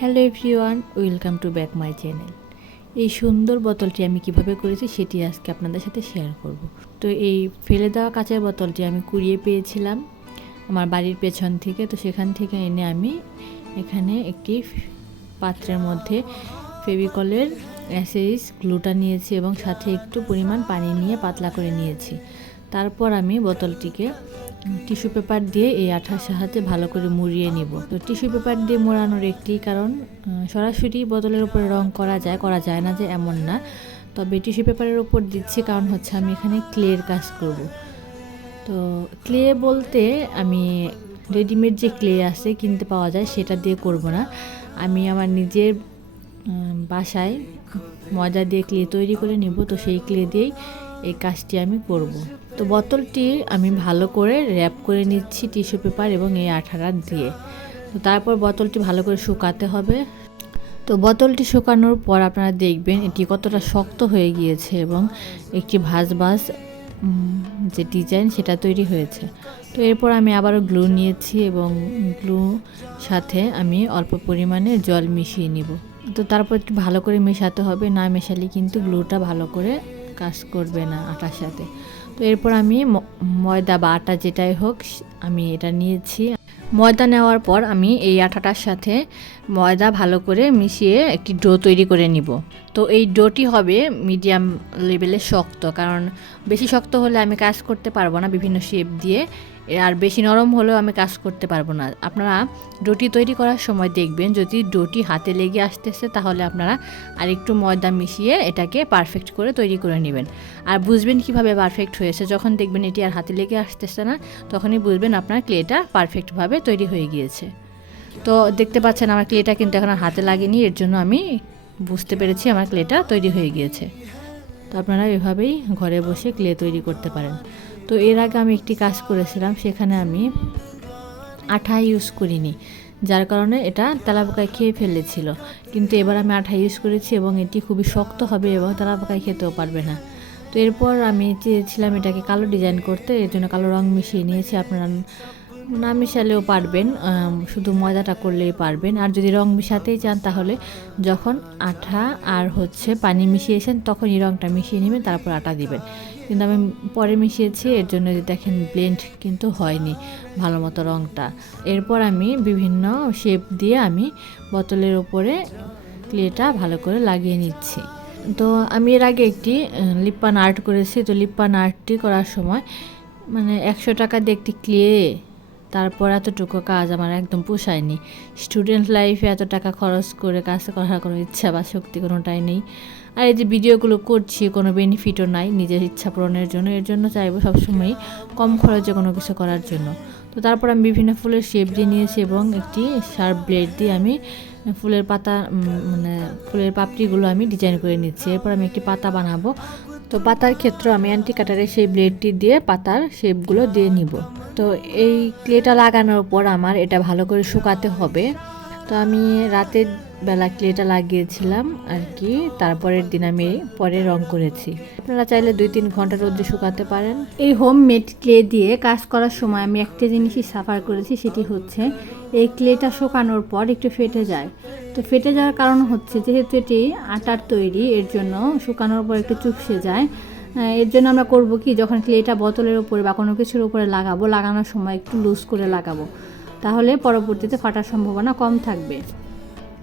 Hello everyone, welcome to back my channel. এই সুন্দর বোতলটি আমি কিভাবে করেছি সেটি আজকে আপনাদের সাথে শেয়ার করব। তো এই ফেলে দেওয়া কাঁচের বোতলটি আমি কুড়িয়ে পেয়েছিলাম আমার বাড়ির পেছন থেকে। তো সেখান থেকে এনে আমি এখানে একটি পাত্রের মধ্যে ফেভিকলের অ্যাসেরিস গ্লুটা নিয়েছি এবং সাথে একটু পরিমাণ পানি নিয়ে পাতলা করে নিয়েছি। তারপর আমি বোতলটিকে টিস্যু পেপার দিয়ে এই আঠার সাহায্যে ভালো করে মুড়িয়ে নিব। তো টিস্যু পেপার দিয়ে মোড়ানোর একটি কারণ, সরাসরি বোতলের উপরে রং করা যায় না যে এমন না, তবে টিস্যু পেপারের উপর দিচ্ছি কারণ হচ্ছে আমি এখানে ক্লের কাজ করব। তো ক্লে বলতে আমি রেডিমেড যে ক্লে আছে কিনতে পাওয়া যায় সেটা দিয়ে করব না, আমি আমার নিজের বাসায় ময়দা দিয়ে ক্লে তৈরি করে নিব। তো সেই ক্লে দিয়েই এই কাজটি আমি করব। তো বোতলটি আমি ভালো করে র্যাপ করে নিচ্ছি টিস্যু পেপার এবং এই আঠাটা দিয়ে। তো তারপর বোতলটি ভালো করে শুকাতে হবে। তো বোতলটি শুকানোর পর আপনারা দেখবেন এটি কতটা শক্ত হয়ে গিয়েছে এবং একটি ভাঁজ যে ডিজাইন সেটা তৈরি হয়েছে। তো এরপর আমি আবারও গ্লু নিয়েছি এবং গ্লু সাথে আমি অল্প পরিমাণে জল মিশিয়ে নিব। তো তারপর একটু ভালো করে মেশাতে হবে, না মেশালে কিন্তু গ্লুটা ভালো করে কাজ করবে না আটার সাথে। তো এরপর আমি ময়দা বা আটা যেটাই হোক আমি এটা নিয়েছি। ময়দা নেওয়ার পর আমি এই আটাটার সাথে ময়দা ভালো করে মিশিয়ে একটি ডো তৈরি করে নিব। তো এই ডোটি হবে মিডিয়াম লেভেলে শক্ত, কারণ বেশি শক্ত হলে আমি কাজ করতে পারবো না বিভিন্ন শেপ দিয়ে, আর বেশি নরম হলেও আমি কাজ করতে পারবো না। আপনারা ডোটি তৈরি করার সময় দেখবেন যদি ডোটি হাতে লেগে আসতেছে তাহলে আপনারা আর একটু ময়দা মিশিয়ে এটাকে পারফেক্ট করে তৈরি করে নেবেন। আর বুঝবেন কিভাবে পারফেক্ট হয়েছে, যখন দেখবেন এটি আর হাতে লেগে আসতেছে না তখনই বুঝবেন আপনার ক্লেটা পারফেক্টভাবে তৈরি হয়ে গিয়েছে। তো দেখতে পাচ্ছেন আমার ক্লেটা কিন্তু এখন আর হাতে লাগেনি, এর জন্য আমি বুঝতে পেরেছি আমার ক্লেটা তৈরি হয়ে গিয়েছে। তো আপনারা এভাবেই ঘরে বসে ক্লে তৈরি করতে পারেন। তো এর আগে আমি একটি কাজ করেছিলাম, সেখানে আমি আঠা ইউজ করিনি, যার কারণে এটা তেলাপোকায় খেয়ে ফেলেছিল। কিন্তু এবার আমি আঠা ইউজ করেছি এবং এটি খুবই শক্ত হবে এবং তেলাপোকায় খেতেও পারবে না। তো এরপর আমি চেয়েছিলাম এটাকে কালো ডিজাইন করতে, এর জন্য কালো রং মিশিয়ে নিয়েছি। আপনারা না মিশালেও পারবেন, শুধু ময়দাটা করলেই পারবেন। আর যদি রং মিশাতেই চান তাহলে যখন আঠা আর পানি মিশিয়েছেন তখনই রংটা মিশিয়ে নেবেন, তারপর আটা দিবেন। কিন্তু আমি পরে মিশিয়েছি, এর জন্য দেখেন ব্লেন্ড কিন্তু হয়নি ভালো মতো রংটা। এরপর আমি বিভিন্ন শেপ দিয়ে আমি বোতলের ওপরে ক্লেটা ভালো করে লাগিয়ে নিচ্ছি। তো আমি এর আগে একটি লিপ্পান আর্ট করেছি। তো লিপ্পান আর্টটি করার সময় 100 টাকা দিয়ে একটি ক্লে, তারপর এতটুকু কাজ আমার একদম পোষায়নি। স্টুডেন্ট লাইফে এত টাকা খরচ করে কাজ করার কোনো ইচ্ছা বা শক্তি কোনোটাই নেই। আর এই যে ভিডিওগুলো করছি কোনো বেনিফিটও নাই নিজের ইচ্ছা পূরণের জন্য, এর জন্য চাইবো সবসময়ই কম খরচে কোনো কিছু করার জন্য। তো তারপর আমি বিভিন্ন ফুলের শেপ দিয়ে নিয়েছি এবং একটি শার্প ব্লেড দিয়ে আমি ফুলের পাতা ফুলের পাপড়িগুলো আমি ডিজাইন করে নিচ্ছি। এরপর আমি একটি পাতা বানাবো। তো পাতার ক্ষেত্রে আমি অ্যান্টি কাটারের সেই ব্লেডটি দিয়ে পাতার শেপগুলো দিয়ে নিব। তো এই ক্লেটা লাগানোর পর আমার এটা ভালো করে শুকাতে হবে। তো আমি রাতের বেলা ক্লেটা লাগিয়েছিলাম আর কি, তারপরের দিন আমি পরে রং করেছি। আপনারা চাইলে 2-3 ঘন্টা রোদে শুকাতে পারেন। এই হোমমেড ক্লে দিয়ে কাজ করার সময় আমি একটা জিনিসই সাফার করেছি, সেটি হচ্ছে এই ক্লেটা শুকানোর পর একটু ফেটে যায়। তো ফেটে যাওয়ার কারণ হচ্ছে যেহেতু এটি আটার তৈরি, এর জন্য শুকানোর পর একটু চুপসে যায়। এর জন্য আমরা করব কি, যখন ক্লেটা বোতলের উপরে বা কোনো কিছুর উপরে লাগানোর সময় একটু লুজ করে লাগাবো, তাহলে পরবর্তীতে ফাটার সম্ভাবনা কম থাকবে।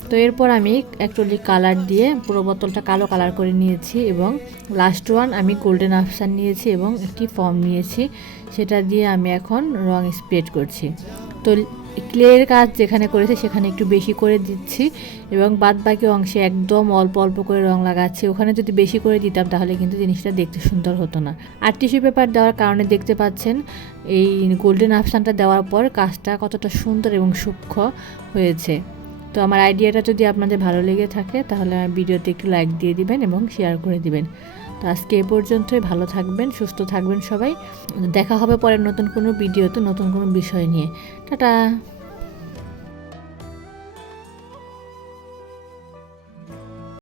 তো এরপর আমি অ্যাক্রিলিক কালার দিয়ে পুরো বোতলটা কালো কালার করে নিয়েছি এবং লাস্ট ওয়ান আমি গোল্ডেন আফসান নিয়েছি এবং একটি ফর্ম নিয়েছি, সেটা দিয়ে আমি এখন রং স্প্রেড করছি। তো ক্লের কাজ যেখানে করেছি সেখানে একটু বেশি করে দিচ্ছি এবং বাদ বাকি অংশে একদম অল্প অল্প করে রং লাগাচ্ছি। ওখানে যদি বেশি করে দিতাম তাহলে কিন্তু জিনিসটা দেখতে সুন্দর হতো না। আর টিস্যু পেপার দেওয়ার কারণে দেখতে পাচ্ছেন এই গোল্ডেন আফসানটা দেওয়ার পর কাজটা কতটা সুন্দর এবং সূক্ষ্ম হয়েছে। তো আমার আইডিয়াটা যদি আপনাদের ভালো লেগে থাকে তাহলে আমার ভিডিওতে একটু লাইক দিয়ে দিবেন এবং শেয়ার করে দিবেন। তো আজকে এ পর্যন্তই, ভালো থাকবেন, সুস্থ থাকবেন সবাই। দেখা হবে পরের নতুন কোনো ভিডিওতে নতুন কোনো বিষয় নিয়ে। টাটা।